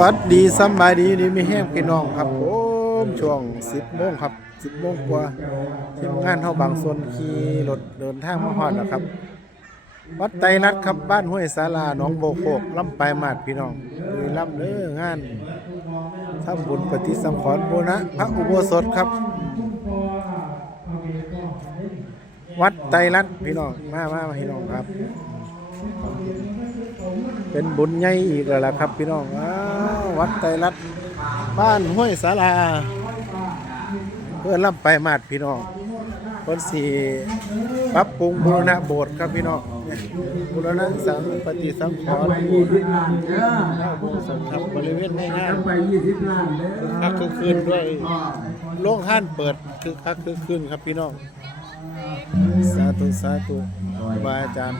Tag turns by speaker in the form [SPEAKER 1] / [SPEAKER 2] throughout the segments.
[SPEAKER 1] วัสดีสบายดีดีมีแห้งพี่น้องครับผมช่วง10โมงครับ10โมงกว่าทีมงานเฮาบางส่วนขี่รถเดินทางมาฮอดแล้วครับ วัดไตรรัตน์ครับบ้านห้วยสาลาหนองโบกโคกลำปลายมาดพี่น้องมีลำเด้องานทำบุญปฏิสังขรณ์โบนะพระอุโบสถครับ วัดไตรรัตน์พี่น้องมามามาพี่น้องครับ เป็นบุญใหญ่อีกแล้วล่ะครับ พี่น้องอ้า วัดไตรรัตน์บ้านห้วยสาลาเพื่อล่ำไปมาดพี่น้องคนสีปรับปรุงบูรณะโบสถ์ครับพี่น้องบูรณะสังปฏิสังขรณ์
[SPEAKER 2] บล้านเด้อ
[SPEAKER 1] พระโบสถครับบริเวณในงาน
[SPEAKER 2] ไปยี่สิบล้านเด้อ
[SPEAKER 1] คักคือคืนด้วยโล่งห้านเปิดคือคักคือคืนครับพี่น้อง สาธุสาธุครูบาอาจารย์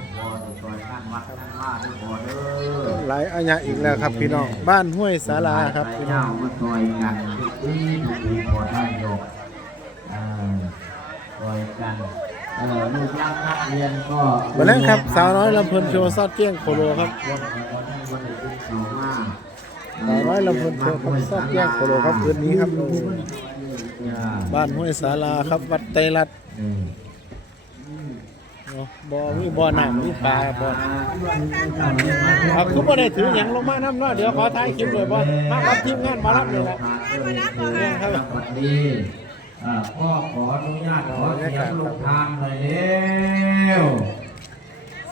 [SPEAKER 1] หลายอาญะอีกแล้วครับพี่น้อง บ้านห้วยสาลาครับพี่น้อง
[SPEAKER 2] มาซอยกันที่ทุกทีพอได้ยกเอ่อซอยกันเออลูกหลานนักเรียนก็
[SPEAKER 1] วันนั้นครับสาวน้อยลำเพลินโชว์ซอดเกี้ยงโคโลครับ
[SPEAKER 2] วันนี้ก็ได้วันนี้เป็นสองมา
[SPEAKER 1] สาวน้อยลำเพลินโชว์ครับซอดเกี้ยงโคโลครับคืนนี้ครับ บ้านห้วยสาลาครับวัดไตรรัตน์
[SPEAKER 2] อืม
[SPEAKER 1] เนาะบ่อมีบ่อน้ำมีปลาบ่อครับคือบ่ได้ถือหยังลงมาน้ำเนาะเดี๋ยวขอถ่ายคลิปเลยบ่มาครับทีมงานมารับเลยแหละ
[SPEAKER 2] เนี่ยครับสวัสดีอ่าพ่อขออนุญาตขอเสียงลูกทานหน่อยเร็ว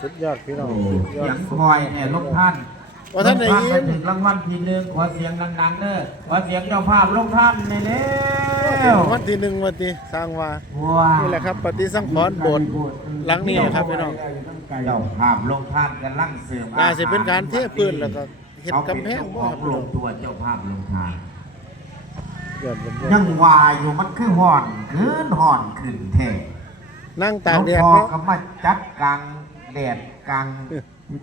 [SPEAKER 1] สุดยอดพี่น้อง
[SPEAKER 2] โอ้
[SPEAKER 1] สุดยอ
[SPEAKER 2] เสีย
[SPEAKER 1] ด
[SPEAKER 2] งคอยเนี่ยลูกท่าน
[SPEAKER 1] ว่าท่านได้ยิน
[SPEAKER 2] ลูกไปถึงรางวัลทีหนึ่งขอเสียงดังๆเด้อขอเสียงเจ้าภาพลูกท่านหน่อยเร็ว
[SPEAKER 1] วันที่หนึ่งวันที่สร้างว่า
[SPEAKER 2] ว้า
[SPEAKER 1] นี่แหละครับ ปฏิสังขรณ์โบสถ์หลังนี้ครับพี่น้อง
[SPEAKER 2] เจ้าภาพลงท่านกันลังเสริม
[SPEAKER 1] น่าสิเป็นการเทพื้นแล้วก็เฮ็ดกำแพงบ่
[SPEAKER 2] บ่
[SPEAKER 1] ครับ
[SPEAKER 2] ลงตัวเจ้าภาพลงทาน
[SPEAKER 1] ยอดเยี่ยม
[SPEAKER 2] ยังวายอยู่มันคือห่อนขึ้นห่อนขึ้นแท้
[SPEAKER 1] นั่งตากแดด
[SPEAKER 2] หลวงพ่อ
[SPEAKER 1] เนาะ
[SPEAKER 2] ก็มาจัดกลางแดดกลาง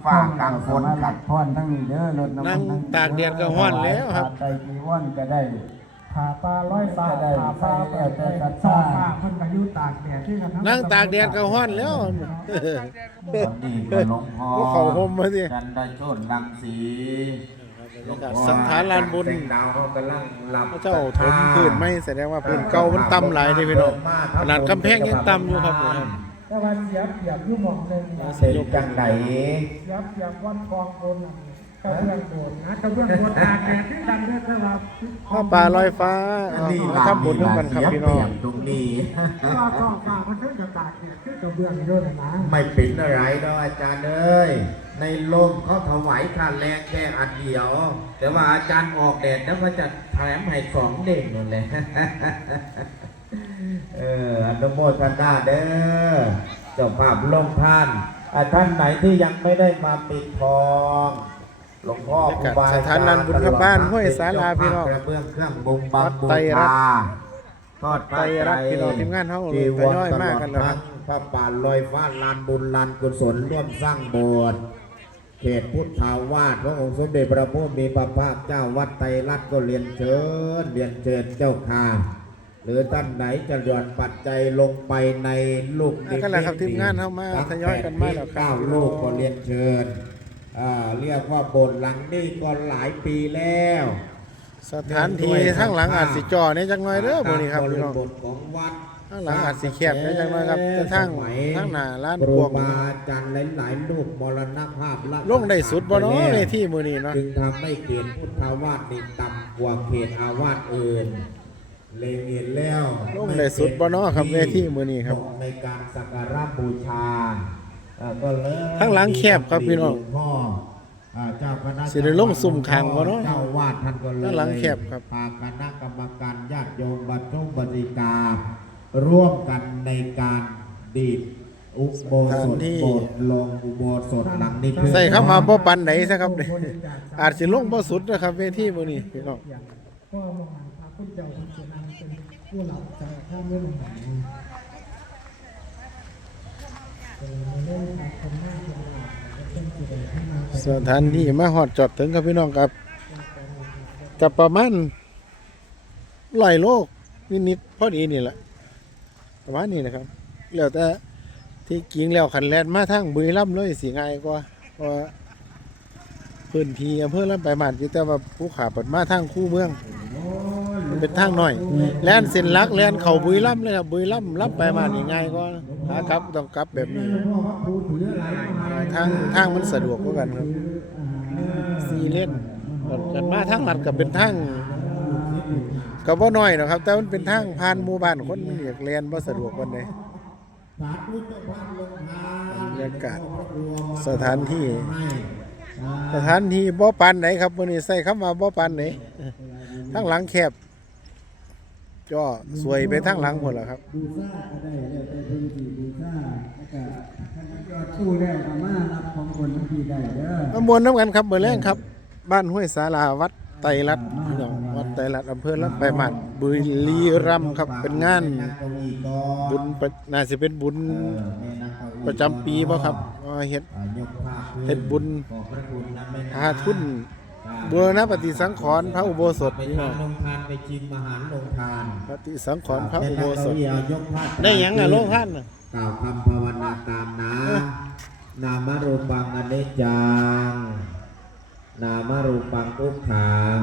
[SPEAKER 2] ฟ้ากลางฝน
[SPEAKER 3] มาห
[SPEAKER 2] กั
[SPEAKER 3] ลั
[SPEAKER 2] น
[SPEAKER 3] กพรทั้งนี้เด้อรถ
[SPEAKER 1] นั่งตากแดดก็ฮ้อนแล้วครับ
[SPEAKER 3] ไตกีว่อนก็ได้ผ่าปลาร้อยฟ้าได้ฟ้าแล้วแต่ตัดซ่า
[SPEAKER 4] คนก็อยู่ตากแดดที่กันทั้ง
[SPEAKER 1] นั่งตากแดดก็ฮ้อนแล้ว
[SPEAKER 2] วันนี้ก็หลวงพ่อ
[SPEAKER 1] พวกเขาห่มมาสิ
[SPEAKER 2] จันได้โชนดังสี
[SPEAKER 1] บรรยากาศสังขารลานบุญ
[SPEAKER 2] แสงดาวเขากำลังหลับ
[SPEAKER 1] พระเจ้าถมพื้นไม่แสดงว่าพื้นเก่ามันต่ำหลายเด้พี่น้องขนาดกำแพงยังต่ำอยู่ครับผมครับ
[SPEAKER 4] แต่วันเสียเปรียบอยู่หมองหนึ่ง
[SPEAKER 2] เสร็จจังไหน
[SPEAKER 4] เสียเปรียบวันกองคนน่ะกระเบื้องโบสถ์นะกระเบื้องโบสถ์ตากแดดที่ดังเด้อแต่ว่า
[SPEAKER 1] ผ้าป่าลอยฟ้าเอา
[SPEAKER 2] นี่
[SPEAKER 1] มาทำบุญด้วยกันครับพี่น้อง
[SPEAKER 2] เสียเปรียบตรงนี้
[SPEAKER 4] ก็ก็ฝากมันเพิ่งจะตากแดดที่กระเบื้องด้วยนะ
[SPEAKER 2] ไม่เป็นอะไรดอกอาจารย์เอ้ยในโลมเขาถวายค่าแรงแค่อันเดียว แต่ว่าอาจารย์ออกแดดแล้วก็จะแถมให้สองเด้งนั่นแหละ เอออนุโมทนาเด้อเจ้าภาพลงท่านอะท่านไหนที่ยังไม่ได้มาปิดทองหลวงพ่อครูบาอาจารย์
[SPEAKER 1] สถานนันบุญครับบ้านห้วยสาลาพี่น้อง
[SPEAKER 2] กระเบื้องเครื่องบุงบังบู
[SPEAKER 1] วัดไตรรั
[SPEAKER 2] ชา
[SPEAKER 1] ตน์
[SPEAKER 2] ทอด
[SPEAKER 1] ไตรรัตน์พี่น้องทีมงานเฮา
[SPEAKER 2] จีว
[SPEAKER 1] ทยอยมากันแล้วครับ
[SPEAKER 2] พระป่าลอยฟ้าลานบุญลานกุศลร่วมสร้างโบสถ์เขตพุทธาวาสพระองค์สมเด็จพระพุทธมีพระภาคเจ้าวัดไตรรัตน์ก็เรียนเชิญเรียนเชิญเจ้าค่ะ หรือท่านไหนจะหย่อนปัจจัยลงไปในลูกนิมิต
[SPEAKER 1] นั่นแหละครับทีมงานเข้ามา
[SPEAKER 2] ทั้ง
[SPEAKER 1] ทยอยกันมาแล้วครับ
[SPEAKER 2] เก้าลูกก็เรียนเชิญอ่าเรียกว่าโบสถ์หลังนี้ก็หลายปีแล้ว
[SPEAKER 1] สถานที่ข้างหลังอาจสิจ่อเนี่ยจังหน่อยเด้อมื้อนี้ครับพี่น้อง
[SPEAKER 2] บทของวัด
[SPEAKER 1] ข้างหลังอาจสิแคบเนี่ยจังหน่อยครับแต่ทางทางหน้าร้าน
[SPEAKER 2] ครู
[SPEAKER 1] พวง
[SPEAKER 2] บาอาจารย์หลายๆรูปมรณภาพละ
[SPEAKER 1] ลงได้สุดบ่เนาะในที่มื้อนี้เนาะ
[SPEAKER 2] จึงทำให้เขตพุทธาวาสนี่ต่ำกว่าเขตอาวาสอื่น เลยเห็นแล้ว
[SPEAKER 1] ลงได้สุดบ่เนาะครับเวทีมื้อนี้ครับ
[SPEAKER 2] ในการสักการะบูชาเอ่อก็เลย
[SPEAKER 1] ข้างหลังแคบครับพี่น้อง
[SPEAKER 2] หลวพ่ออ่าเจ้าคณะ
[SPEAKER 1] สิได้ลงซุ่มข้างบ่เนาะ
[SPEAKER 2] เจ้าวาดท่านก็เลย
[SPEAKER 1] ข้างหลังแคบครับ
[SPEAKER 2] พาคณะกรรมการญาติโยมบัตรบริกา ร่วมกันในการดีดอุโบสถโบสถ์ลงอุโบสถหลังนี้เพื่อ
[SPEAKER 1] ใส่เข้ามาบ่ปานไหนซะครับเนี่ยอาจสิลงบ่สุดนะครับเวทีมื้อนี้พี่น้อง
[SPEAKER 4] อย่างก็มองพระพุทธเจ้าท่านจะนำเป็น ผู้หลับใจข้ามเรื่องหนังเป็นเรื่องทางคนหน
[SPEAKER 1] สถานที่มาฮอดจอดถึงครับพี่น้องครับกับประมาณร้อยโลกนิดๆพอดีนี่แหละประมาณนี้นะครับ แล้วแต่ที่จริงแล้วขันแลนมาทางบุรีรัมย์เลยสิง่ายกว่าเพราะพื้นที่อำเภอลำปลายมาศอยู่แต่ว่าภูขาเปิดมาทางคู่เมือง เป็นทางหน่อย แล่นเส้นลักแล่นเข้าบุรีรัมย์เลยครับบุรีรัมย์ลำปลายมานี่ง่ายกว่าหากลับต้องกลับแบบนี้ทางทางมันสะดวกกว่ากันครับสี่เลนกันมาทางหลัดกับเป็นทางก็บ่น้อยหรอกครับ แต่มันเป็นทางผ่านหมู่บ้านคนอยากเรียนบ่สะดวกวันใดบรรยากาศสถานที่ สถานที่บ่ปานไหนครับมื้อนี้ใส่คำว่าบ่ปานไหนทางหลังแคบ จ่อสวยไปทางหลังหมดแล้วครับ
[SPEAKER 3] บูซ่าก็ได้แล้วแต่เพิ่นสิบูซ่าแล้วก็ท่านยอดตู้แล้วก็มารับของคนที่ได้เด้อ
[SPEAKER 1] มามวนน้ำกันครับเบอร์แรงครับ บ้านห้วยสาลาวัดไตรรัตน์พี่น้องวัดไตรรัตน์อำเภอลำปลายมาศบุรีรัมย์ครับเป็นงานบุญประน่าจะเป็นบุญประจำปีบ่ครับว่าเฮ็ดเฮ็ดบุญหาทุน บูรณปฏิสังขรณ์พระอุโบสถ
[SPEAKER 2] ไป
[SPEAKER 1] พี่น้อ
[SPEAKER 2] ทางนลงทานไปชิมอาหารลงทาน
[SPEAKER 1] ปฏิสังขรณ์พระอุโบสถ
[SPEAKER 2] เยกพา
[SPEAKER 1] ได้หยังอะโลกท่านน่ะ
[SPEAKER 2] กล่าวคำภาวนาตามนะนามรูปังอนิจจัง นามรูปังทุกขัง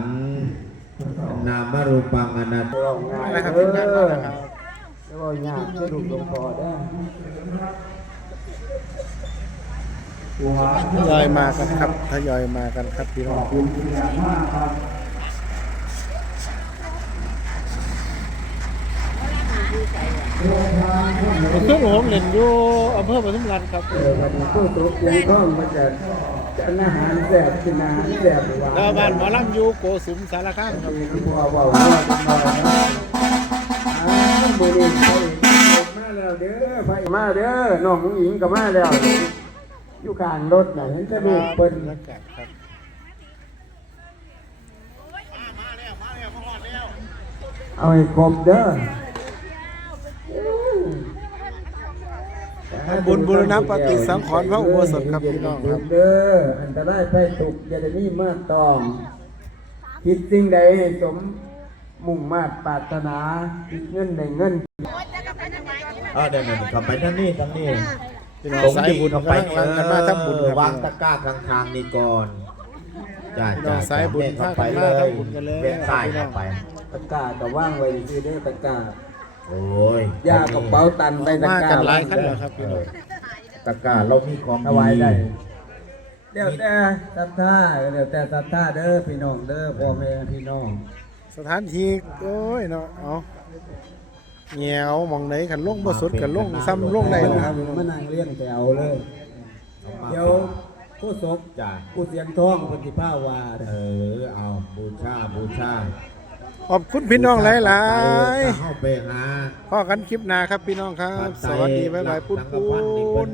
[SPEAKER 2] นามรูปังอนัตตา
[SPEAKER 1] มาแล้วครับทีมงานมาแล้วครับ
[SPEAKER 3] แล้วก็ยากสะดุดลงคอได้หัว
[SPEAKER 1] ทยอยมากันครับทยอยมากันครับพี่น้อง
[SPEAKER 3] คุณอย่างมากครับ
[SPEAKER 1] เป็นเครื่องผมเล่นอยู่อำเภอปทุมรัฐครับ
[SPEAKER 3] เออวันนี้ตู้ตัวกูก็มาจากจะอาหารแซ่บกินอาหารแซ่บหรือว่า
[SPEAKER 1] แล้วบ้านหมอลำอยู่โกสุมสารคามครับ
[SPEAKER 3] มีบัวเบาๆจังหน่อยนะอ้าวบุรีไฟมาแล้วเด้อไฟมาเด้อน้องหญิงก็มาแล้ว อยู่ข้างรถน่ะเห็นจะลูกเปิ้น
[SPEAKER 1] บรรยากาศครับ
[SPEAKER 3] เอาให้ครบเด้อ
[SPEAKER 1] บุญบุรณปฏิสังขรณ์พระอุโบสถครับพี่น้องครับ
[SPEAKER 3] เด้ออันตรายไปตกอย่าได้มีมาตอมคิดสิ่งใดให้สมมุ่งมาตรปรารถนาคิดเงินได้เงิน
[SPEAKER 2] เออเดี๋ยวๆเข้าไปทางนี้ทางนี้
[SPEAKER 1] พี่น้อง
[SPEAKER 2] ตรง
[SPEAKER 1] สาย
[SPEAKER 2] ดี
[SPEAKER 1] บุญ
[SPEAKER 2] เข้า
[SPEAKER 1] ไป
[SPEAKER 2] ไป
[SPEAKER 1] กันมาทำบุญครับ
[SPEAKER 2] วางตะกร้าข้างๆนี่ก่อนจ้า
[SPEAKER 1] พี่น้
[SPEAKER 2] จ้า
[SPEAKER 1] องสายบุญ
[SPEAKER 2] เข้า
[SPEAKER 1] พา
[SPEAKER 2] ไป
[SPEAKER 1] กัน
[SPEAKER 2] เล
[SPEAKER 1] มายทำบุญกันเลย
[SPEAKER 2] เวียนซ้าย
[SPEAKER 1] พี่น้
[SPEAKER 2] เข้า
[SPEAKER 1] อง
[SPEAKER 2] ไป
[SPEAKER 3] ตะกร้าก็ว่างไว้ซื่อเด้อตะกร้า
[SPEAKER 2] โอ้ย
[SPEAKER 3] ย่ากระเป๋าตันไปตะ
[SPEAKER 1] มาก
[SPEAKER 3] ร้า
[SPEAKER 1] กันหลายขั้นแล้วครับพี่น้อง
[SPEAKER 2] ตะกร้าเรามีของ
[SPEAKER 3] ถวายได้เดี๋ยวแต่ศรัทธาเดี๋ยวแต่ศรัทธาเด้อพี่น้องเด้อพ่อแม่พี่น้อง
[SPEAKER 1] สถานที่โอ้ยเนาะเอา เงียวหมองไหนกันลงบ่สุดกันลงซ้ำลงได้
[SPEAKER 3] ค
[SPEAKER 1] นะค
[SPEAKER 3] รั
[SPEAKER 1] รั
[SPEAKER 3] บบมานั่งเลี้ยงแต่เอาเลย เดี๋ยวผู้ศก
[SPEAKER 2] จ้า
[SPEAKER 3] ผู้เสียงทองปฏิภาวาเด้อ
[SPEAKER 2] เออเอาบูชาบูชา
[SPEAKER 1] ขอบคุณพี่น้องหลาย
[SPEAKER 2] เข้าไปหา
[SPEAKER 1] ๆพ่อกันคลิปหน้าครับพี่น้องครับ สวัสดีบ๊ายบายปุ้นปุ้น